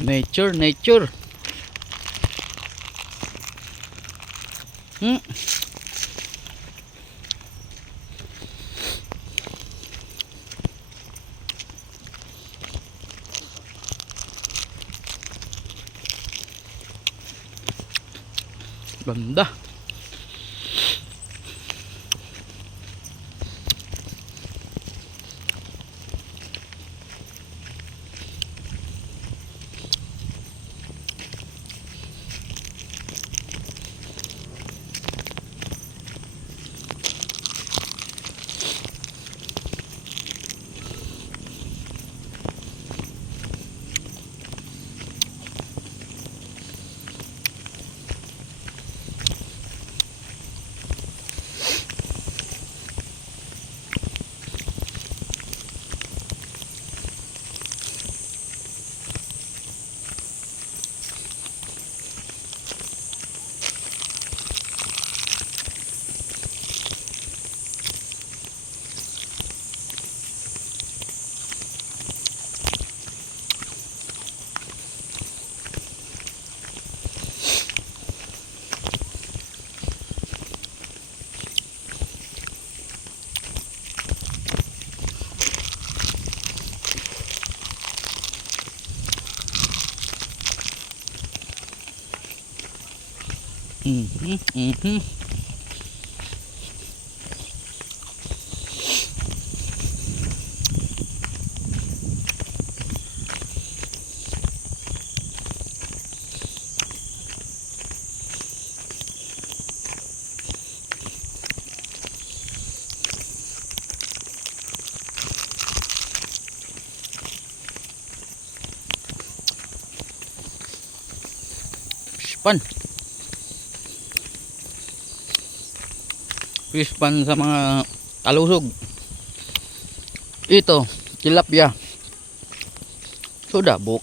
Nature, nature. Ganda. Pan. Fish pan sa mga kalusog. Ito, tilapia. Sudabok.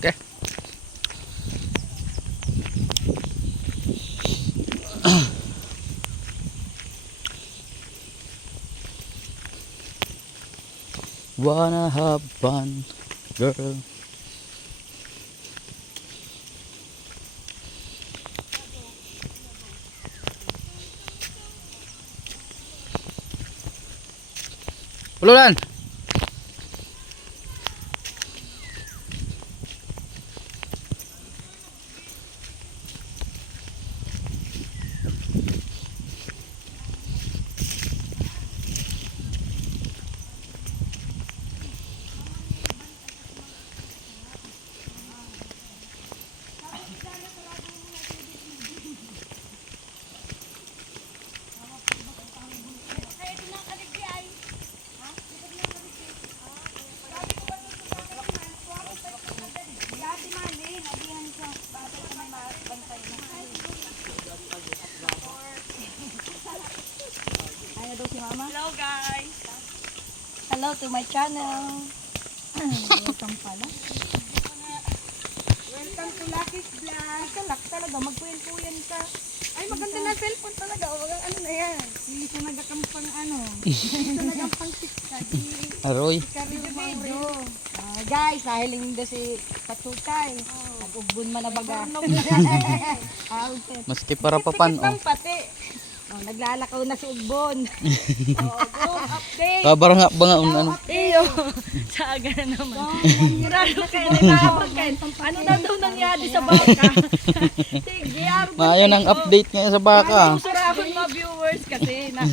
Okay. Wanna have fun, girl. Pululan. Hello guys! Hello to my channel! Welcome pala. Welcome to Lucky's Vlog! Kalak talaga, magpuyan-puyan ka. Ay, maganda na cellphone talaga. O, ano na yan? Hindi siya nagakampang ano. Hindi siya nagakampang tikad. Aroy. Video. Guys, dahil hindi si Patsukay. Nag-ugbon man na baga. Maski para papan. Pati. Oh, naglalakaw na si Ugbon. Update. Kabarang ba nga ano? Iyo. Saga na naman. Maralo kayo na ano na daw nangyari sa baka? Sige, Arbo. Maayon ang update ngayon sa baka. Surahon mga viewers kasi na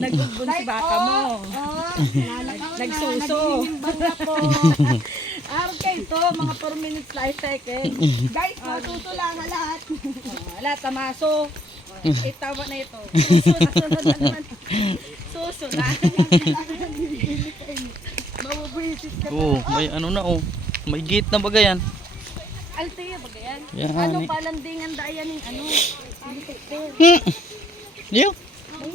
nag-ugbon si baka mo. Nagsuso. Okay, ito, mga 4 minutes 5 seconds. Guys, masuso lang lahat. Lahat, tamaso. Itawa na ito. Suso na. Mabubuisit ka. Oh, may ano na oh. May gate na baga yan. Altea ba yan? Yan, Ano eh. palandingan dayan ng ano? Helicopter. Yo. Ay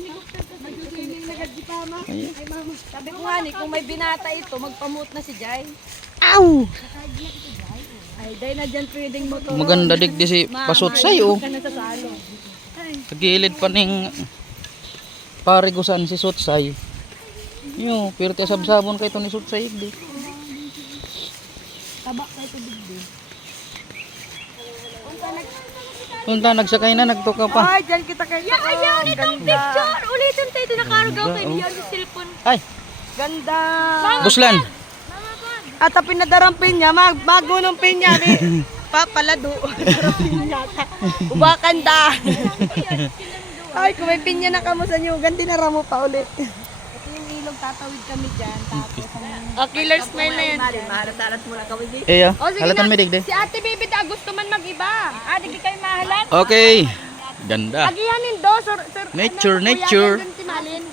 mama. Sabi ko nga ni, kung may binata ito, magpamut na si Jai. Ow! Ay, dahil na dyan pwedeng motor. Maganda digdi si Pasutsay oh. Ka na sa salo. Sa gilid pa ning parigusan si Sutsay. Yo, pero tayo sabsabon kay to ni Sud Said di. Tabak kayo tubig din. Punta nagsakay na nagtuka pa. Ay, dyan kita kayo. Ayaw nitong picture. Ulitin tayo nakaragaw kay Ganda, Dion sa cellphone. Ay, Ganda. Buslan. At ang pinadarampin niya, magunong pinya. Papalado. Pinya ka. Ubakan da. Ay, kung may pinya na kamo sa inyo, ganti na ramo pa ulit. Ito yung ilog, tatawid kami dyan. Tapos, killer smile na yan. Mahalat-halat mo na kami dito. Eh, O, sige halatan na. mi digde. Si Ate Baby ta gusto man mag-iba. Di kayo mahalat. Okay. Ganda. Agihanin do, sir. Nature, ano, nature. Kuya, ganun, Timalin.